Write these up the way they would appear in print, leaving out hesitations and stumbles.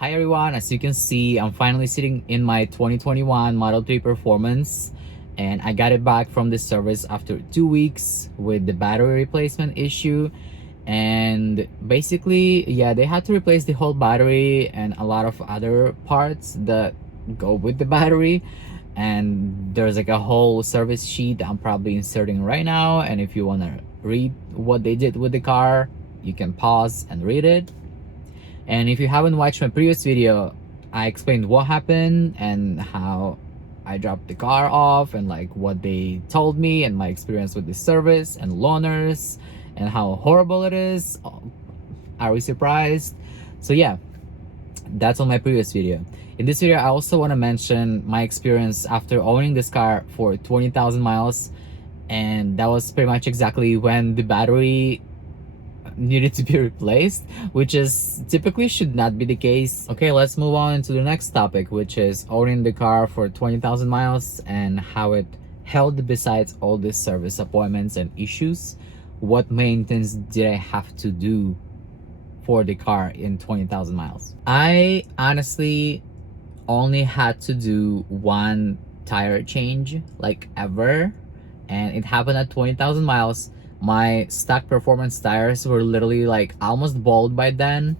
Hi everyone, as you can see, I'm finally sitting in my 2021 Model 3 Performance, and I got it back from the service after 2 weeks with the battery replacement issue. And basically, yeah, they had to replace the whole battery and a lot of other parts that go with the battery. And there's like a whole service sheet that I'm probably inserting right now, and if you want to read what they did with the car, you can pause and read it. And if you haven't watched my previous video, I explained what happened and how I dropped the car off and like what they told me and my experience with the service and loaners and how horrible it is. Are we surprised? So yeah, that's on my previous video. In this video, I also want to mention my experience after owning this car for 20,000 miles, and that was pretty much exactly when the battery needed to be replaced, which is typically should not be the case. Okay, let's move on to the next topic, which is owning the car for 20,000 miles and how it held besides all these service appointments and issues. What maintenance did I have to do for the car in 20,000 miles? I honestly only had to do one tire change like ever, and it happened at 20,000 miles. My stock performance tires were literally like almost bald by then,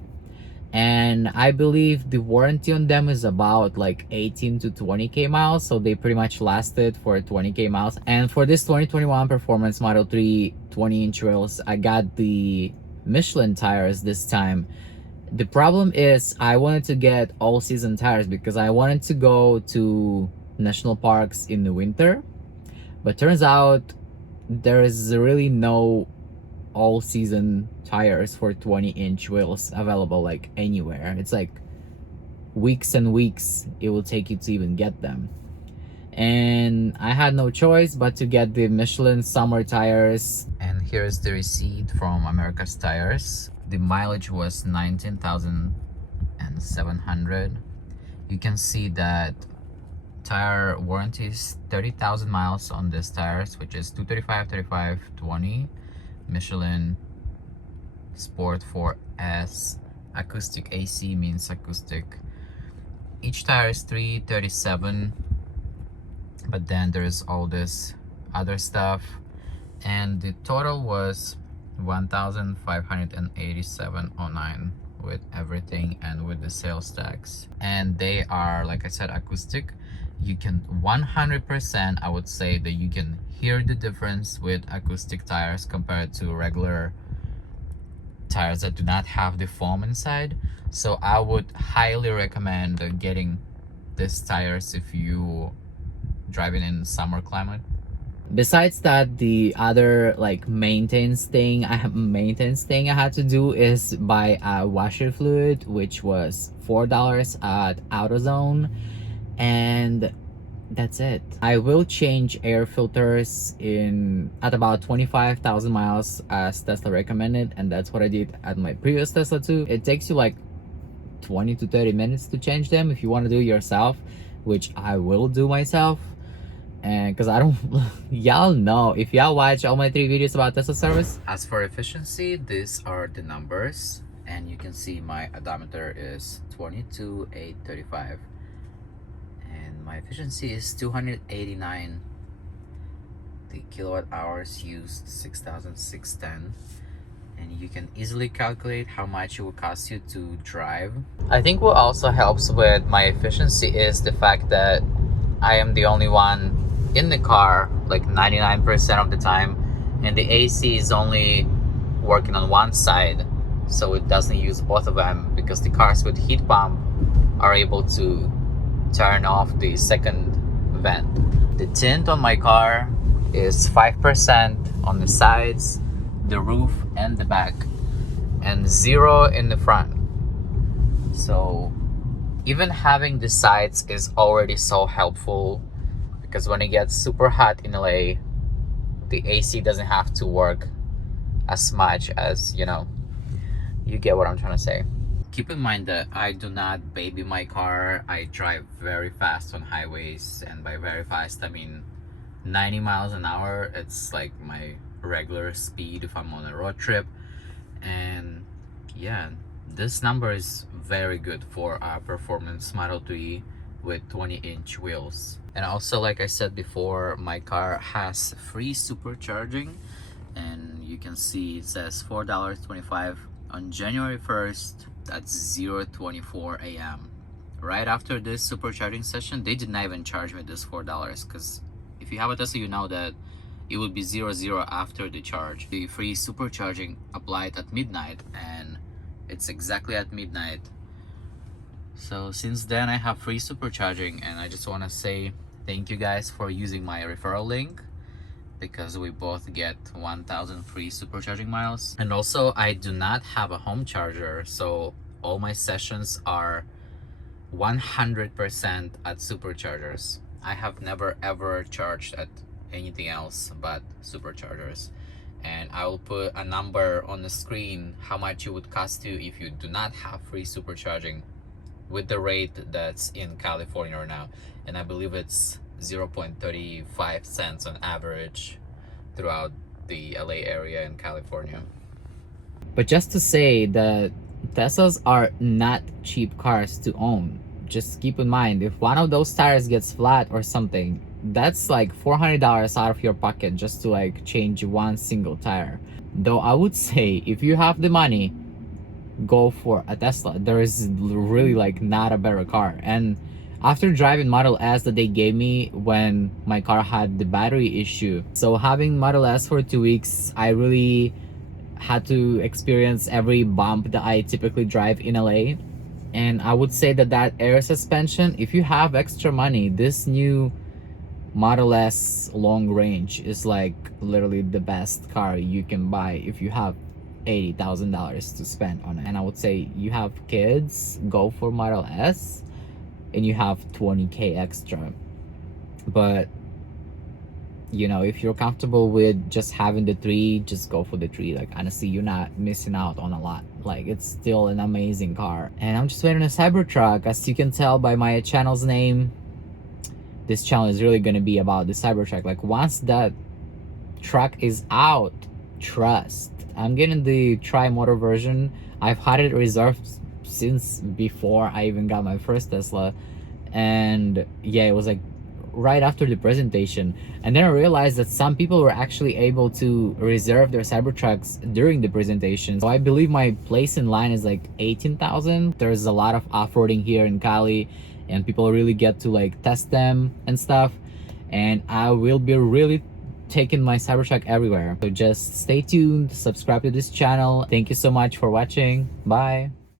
and I believe the warranty on them is about like 18 to 20k miles, so they pretty much lasted for 20k miles. And for this 2021 Performance Model 3 20-inch wheels, I got the Michelin tires this time. The problem is I wanted to get all season tires because I wanted to go to national parks in the winter, but turns out there is really no all season tires for 20-inch wheels available like anywhere. It's like weeks and weeks it will take you to even get them, and I had no choice but to get the Michelin summer tires. And here's the receipt from America's Tires. The mileage was 19,700. You can see that tire warranty is 30,000 miles on these tires, which is 235, 35, 20. Michelin Sport 4S. Acoustic AC means acoustic. Each tire is 337, but then there's all this other stuff, and the total was 1,587.09 with everything and with the sales tax. And they are, like I said, acoustic. You can 100%, I would say that you can hear the difference with acoustic tires compared to regular tires that do not have the foam inside. So I would highly recommend getting these tires if you driving in summer climate. Besides that, the other like maintenance thing I had to do is buy a washer fluid, which was $4 at AutoZone, and that's it. I will change air filters at about 25,000 miles as Tesla recommended, and that's what I did at my previous Tesla too. It takes you like 20 to 30 minutes to change them if you want to do it yourself, which I will do myself. And because I don't y'all know, if y'all watch all my 3 videos about Tesla service. As for efficiency, these are the numbers, and you can see my odometer is 22,835 and my efficiency is 289. The kilowatt hours used 6,610, and you can easily calculate how much it will cost you to drive. I think what also helps with my efficiency is the fact that I am the only one in the car like 99% of the time, and the AC is only working on one side, so it doesn't use both of them because the cars with heat pump are able to turn off the second vent. The tint on my car is 5% on the sides, the roof and the back, and 0 in the front. So even having the sides is already so helpful, because when it gets super hot in LA, the AC doesn't have to work as much as, you know, you get what I'm trying to say. Keep in mind that I do not baby my car. I drive very fast on highways, and by very fast I mean 90 miles an hour. It's like my regular speed if I'm on a road trip. And yeah, This number is very good for a performance Model 3 with 20-inch wheels. And also, like I said before, my car has free supercharging, and you can see it says $4.25 on January 1st. That's 0:24 a.m. Right after this supercharging session, they did not even charge me this $4, because if you have a Tesla, you know that it would be 0 after the charge. The free supercharging applied at midnight, and it's exactly at midnight. So since then, I have free supercharging, and I just want to say thank you guys for using my referral link, because we both get 1,000 free supercharging miles. And also, I do not have a home charger, so all my sessions are 100% at superchargers. I have never ever charged at anything else but superchargers. And I will put a number on the screen how much it would cost you if you do not have free supercharging with the rate that's in California right now. And I believe it's 0.35 cents on average throughout the LA area in California. But just to say that Teslas are not cheap cars to own. Just keep in mind, if one of those tires gets flat or something, that's like $400 out of your pocket just to like change one single tire. Though I would say, if you have the money, go for a Tesla. There is really like not a better car. And after driving Model S that they gave me when my car had the battery issue, so having Model S for 2 weeks, I really had to experience every bump that I typically drive in LA. And I would say that air suspension, if you have extra money, this new Model S long range is like literally the best car you can buy if you have $80,000 to spend on it. And I would say, you have kids, go for Model S, and you have 20K extra. But you know, if you're comfortable with just having the 3, just go for the 3. Like honestly, you're not missing out on a lot. Like it's still an amazing car. And I'm just waiting on a Cybertruck. As you can tell by my channel's name, this channel is really gonna be about the Cybertruck. Like once that truck is out, trust, I'm getting the tri-motor version. I've had it reserved since before I even got my first Tesla. And yeah, it was like right after the presentation, and then I realized that some people were actually able to reserve their Cybertrucks during the presentation. So I believe my place in line is like 18,000. There's a lot of off-roading here in Cali, and people really get to like test them and stuff, and I will be really taking my Cybertruck everywhere. So just stay tuned, subscribe to this channel. Thank you so much for watching. Bye.